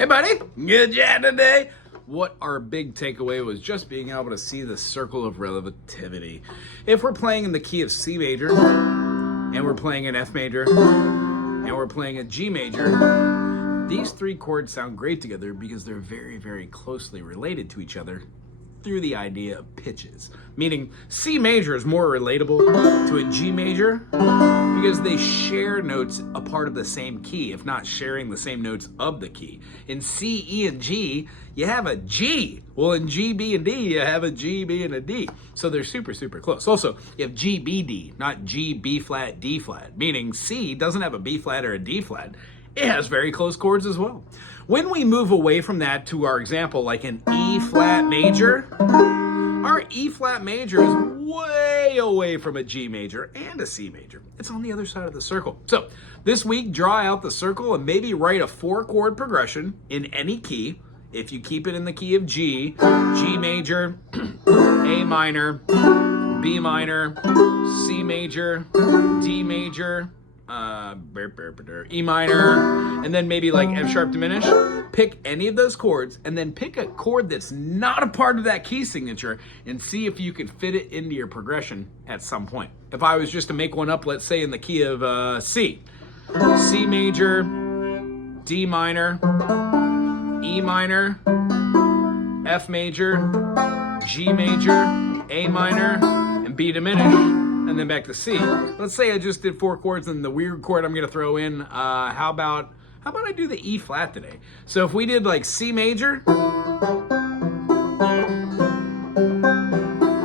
Hey buddy, good job today. What our big takeaway was just being able to see the circle of relativity. If we're playing in the key of C major, and we're playing an F major, and we're playing a G major, these three chords sound great together because they're very, very closely related to each other through the idea of pitches. Meaning C major is more relatable to a G major because they share notes a part of the same key, if not sharing the same notes of the key. In C, E, and G, you have a G. Well, in G, B, and D, you have a G, B, and a D. So they're super, super close. Also, you have G, B, D, not G, B flat, D flat, meaning C doesn't have a B flat or a D flat. It has very close chords as well. When we move away from that to our example, like an E flat major, our E flat major is way away from a G major and a C major. It's on the other side of the circle. So this week, draw out the circle and maybe write a 4-chord progression in any key. If you keep it in the key of G, G major, A minor, B minor, C major, D major, E minor, and then maybe like F sharp diminished. Pick any of those chords and then pick a chord that's not a part of that key signature and see if you could fit it into your progression at some point. If I was just to make one up, let's say in the key of C, C major, D minor, E minor, F major, G major, A minor, and B diminished. And then back to C. Let's say I just did 4 chords and the weird chord I'm going to throw in, how about I do the E flat today? So if we did like C major to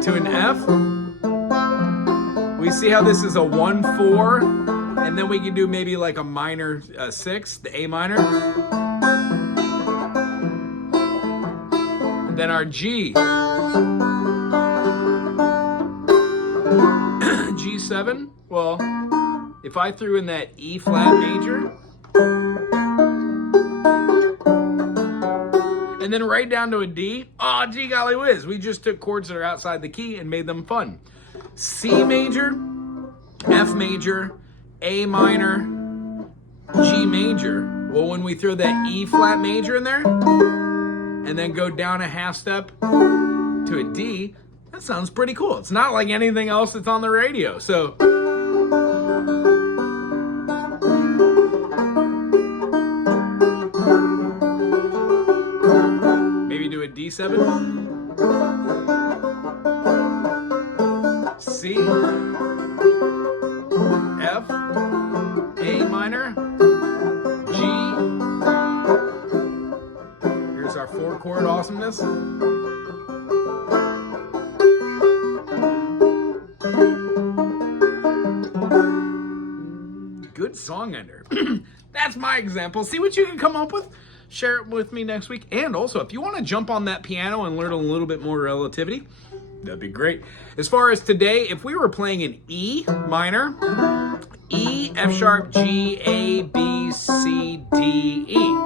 an F, we see how this is a 1-4, and then we can do maybe like a minor 6, the A minor. And then our G. G7, well, if I threw in that E flat major, and then right down to a D, oh, gee golly whiz, we just took chords that are outside the key and made them fun. C major, F major, A minor, G major. Well, when we throw that E flat major in there, and then go down a half step to a D, that sounds pretty cool. It's not like anything else that's on the radio. So maybe do a D7, C, F, A minor, G. Here's our 4-chord awesomeness. Good song ender. That's my example. See what you can come up with. Share it with me next week. And also, if you want to jump on that piano and learn a little bit more relativity, that'd be great. As far as today, if we were playing an E minor, E, F sharp, G, A, B, C, D, E.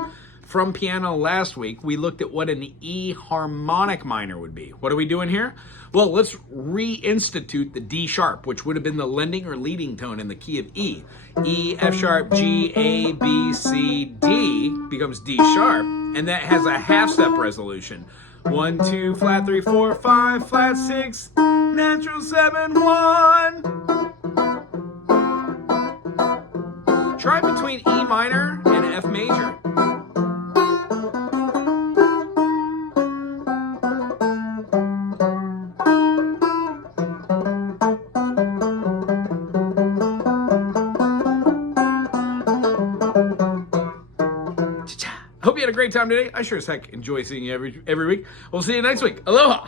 From piano last week, we looked at what an E harmonic minor would be. What are we doing here? Well, let's reinstitute the D sharp, which would have been the lending or leading tone in the key of E. E, F sharp, G, A, B, C, D becomes D sharp, and that has a half step resolution. 1, 2, flat 3, 4, 5, flat 6, natural 7, 1. Try between E minor and F major. Hope you had a great time today. I sure as heck enjoy seeing you every week. We'll see you next week. Aloha!